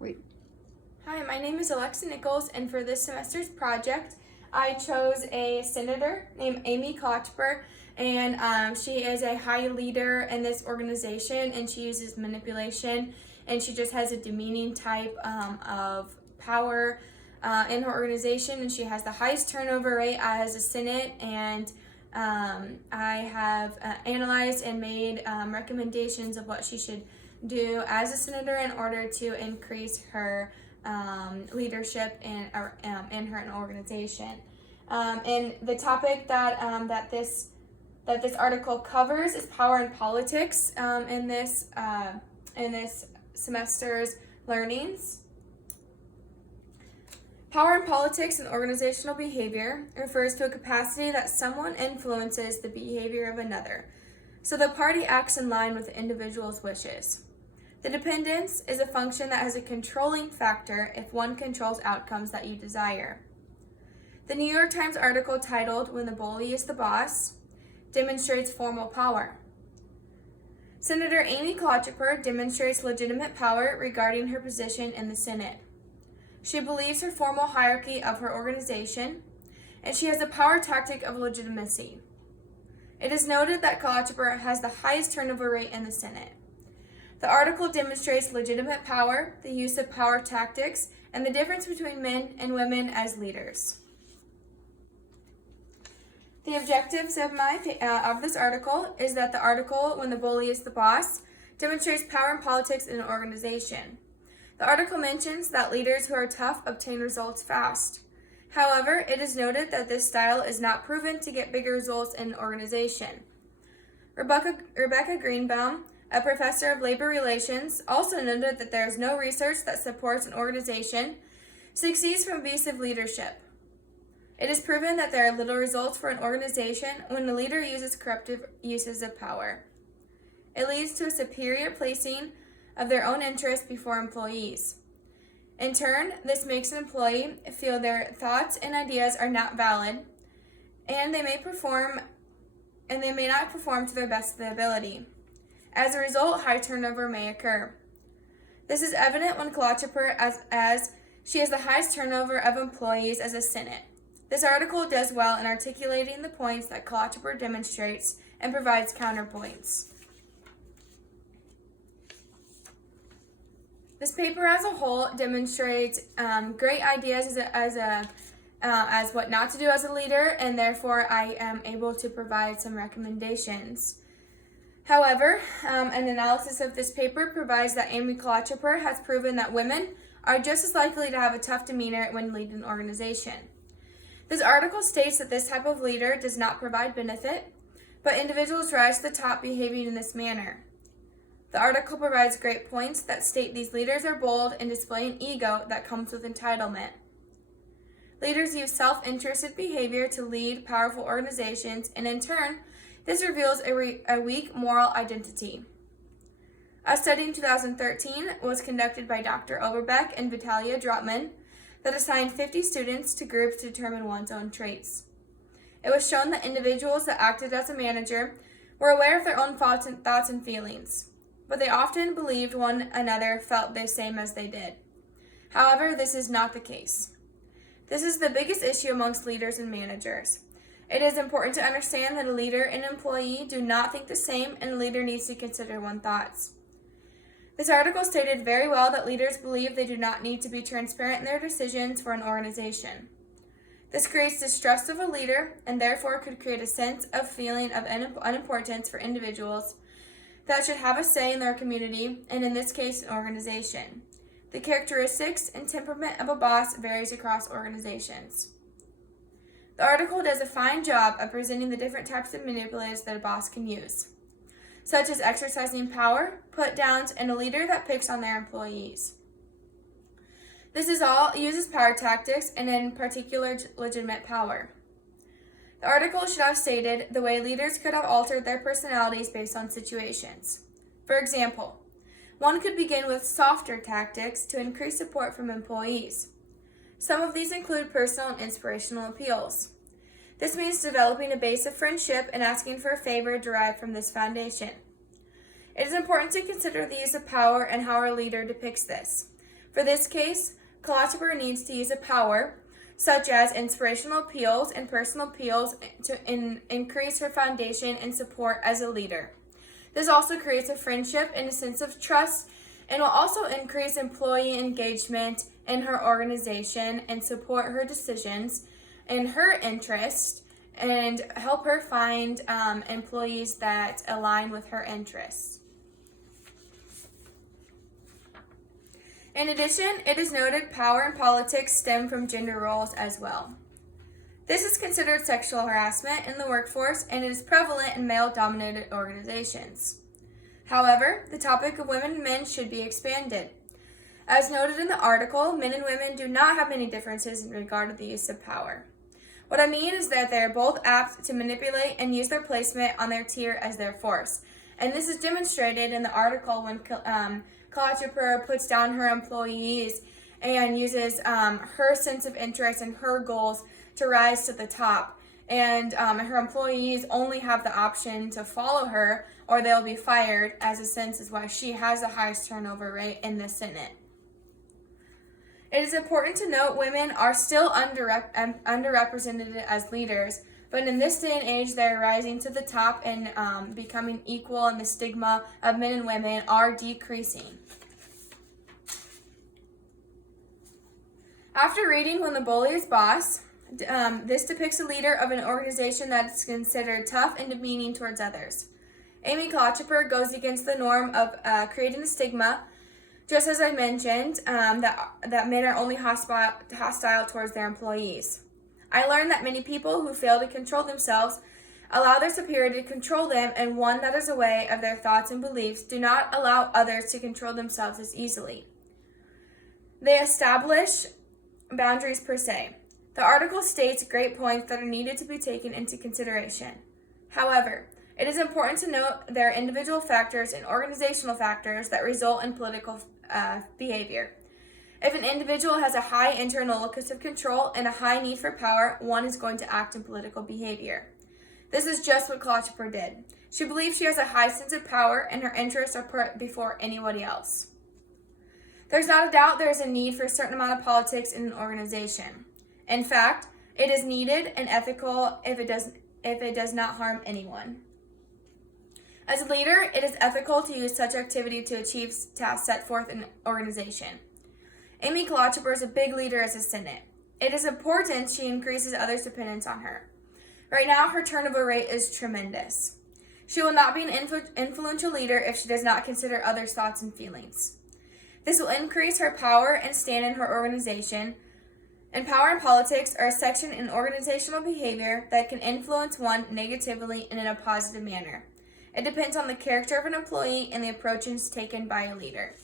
Wait. Hi, my name is Alexa Nichols, and for this semester's project, I chose a senator named Amy Klotzber, and she is a high leader in this organization, and she uses manipulation, and she just has a demeaning type of power in her organization, and she has the highest turnover rate as a Senate, and I have analyzed and made recommendations of what she should do as a senator in order to increase her leadership in her organization. And the topic that this article covers is power and politics in this semester's learnings. Power in politics and organizational behavior refers to a capacity that someone influences the behavior of another, so the party acts in line with the individual's wishes. The dependence is a function that has a controlling factor if one controls outcomes that you desire. The New York Times article titled "When the Bully is the Boss" demonstrates formal power. Senator Amy Klotzber demonstrates legitimate power regarding her position in the Senate. She believes her formal hierarchy of her organization, and she has a power tactic of legitimacy. It is noted that Klotzber has the highest turnover rate in the Senate. The article demonstrates legitimate power, the use of power tactics, and the difference between men and women as leaders. The objectives of this article is that the article, "When the Bully is the Boss," demonstrates power in politics in an organization. The article mentions that leaders who are tough obtain results fast. However, it is noted that this style is not proven to get bigger results in an organization. Rebecca Greenbaum, a professor of labor relations, also noted that there is no research that supports an organization succeeds from abusive leadership. It is proven that there are little results for an organization when the leader uses corruptive uses of power. It leads to a superior placing of their own interests before employees. In turn, this makes an employee feel their thoughts and ideas are not valid, and they may not perform to their best of their ability. As a result, high turnover may occur. This is evident when Klotzber, as she has the highest turnover of employees as a Senate. This article does well in articulating the points that Klotzber demonstrates and provides counterpoints. This paper as a whole demonstrates great ideas as what not to do as a leader, and therefore I am able to provide some recommendations. However, an analysis of this paper provides that Amy Klotzber has proven that women are just as likely to have a tough demeanor when leading an organization. This article states that this type of leader does not provide benefit, but individuals rise to the top behaving in this manner. The article provides great points that state these leaders are bold and display an ego that comes with entitlement. Leaders use self-interested behavior to lead powerful organizations, and in turn, this reveals a weak moral identity. A study in 2013 was conducted by Dr. Oberbeck and Vitalia Drotman that assigned 50 students to groups to determine one's own traits. It was shown that individuals that acted as a manager were aware of their own thoughts and feelings, but they often believed one another felt the same as they did. However, this is not the case. This is the biggest issue amongst leaders and managers. It is important to understand that a leader and an employee do not think the same, and a leader needs to consider one's thoughts. This article stated very well that leaders believe they do not need to be transparent in their decisions for an organization. This creates distrust of a leader and therefore could create a sense of feeling of unimportance for individuals that should have a say in their community, and in this case, an organization. The characteristics and temperament of a boss varies across organizations. The article does a fine job of presenting the different types of manipulators that a boss can use, such as exercising power, put-downs, and a leader that picks on their employees. This is all uses power tactics and in particular legitimate power. The article should have stated the way leaders could have altered their personalities based on situations. For example, one could begin with softer tactics to increase support from employees. Some of these include personal and inspirational appeals. This means developing a base of friendship and asking for a favor derived from this foundation. It is important to consider the use of power and how our leader depicts this. For this case, Kalachapur needs to use a power, such as inspirational appeals and personal appeals, to increase her foundation and support as a leader. This also creates a friendship and a sense of trust, and will also increase employee engagement in her organization and support her decisions in her interest, and help her find employees that align with her interests. In addition, it is noted power in politics stem from gender roles as well. This is considered sexual harassment in the workforce, and it is prevalent in male-dominated organizations. However, the topic of women and men should be expanded. As noted in the article, men and women do not have many differences in regard to the use of power. What I mean is that they are both apt to manipulate and use their placement on their tier as their force. And this is demonstrated in the article when Kalachapur puts down her employees and uses her sense of interest and her goals to rise to the top. And her employees only have the option to follow her or they'll be fired, as a sense is why she has the highest turnover rate in the Senate. It is important to note women are still underrepresented as leaders, but in this day and age, they're rising to the top and becoming equal, and the stigma of men and women are decreasing. After reading When the Bully is Boss, this depicts a leader of an organization that is considered tough and demeaning towards others. Amy Kalachapur goes against the norm of creating the stigma, just as I mentioned, that men are only hostile towards their employees. I learned that many people who fail to control themselves allow their superior to control them, and one that is aware of their thoughts and beliefs do not allow others to control themselves as easily. They establish boundaries per se. The article states great points that are needed to be taken into consideration. However, it is important to note there are individual factors and organizational factors that result in political behavior. If an individual has a high internal locus of control and a high need for power, one is going to act in political behavior. This is just what Kalachapur did. She believes she has a high sense of power and her interests are put before anybody else. There's not a doubt there is a need for a certain amount of politics in an organization. In fact, it is needed and ethical if it does not harm anyone. As a leader, it is ethical to use such activity to achieve tasks set forth in an organization. Amy Kalachapur is a big leader as a Senate. It is important she increases others' dependence on her. Right now, her turnover rate is tremendous. She will not be an influential leader if she does not consider others' thoughts and feelings. This will increase her power and stand in her organization. And power and politics are a section in organizational behavior that can influence one negatively and in a positive manner. It depends on the character of an employee and the approaches taken by a leader.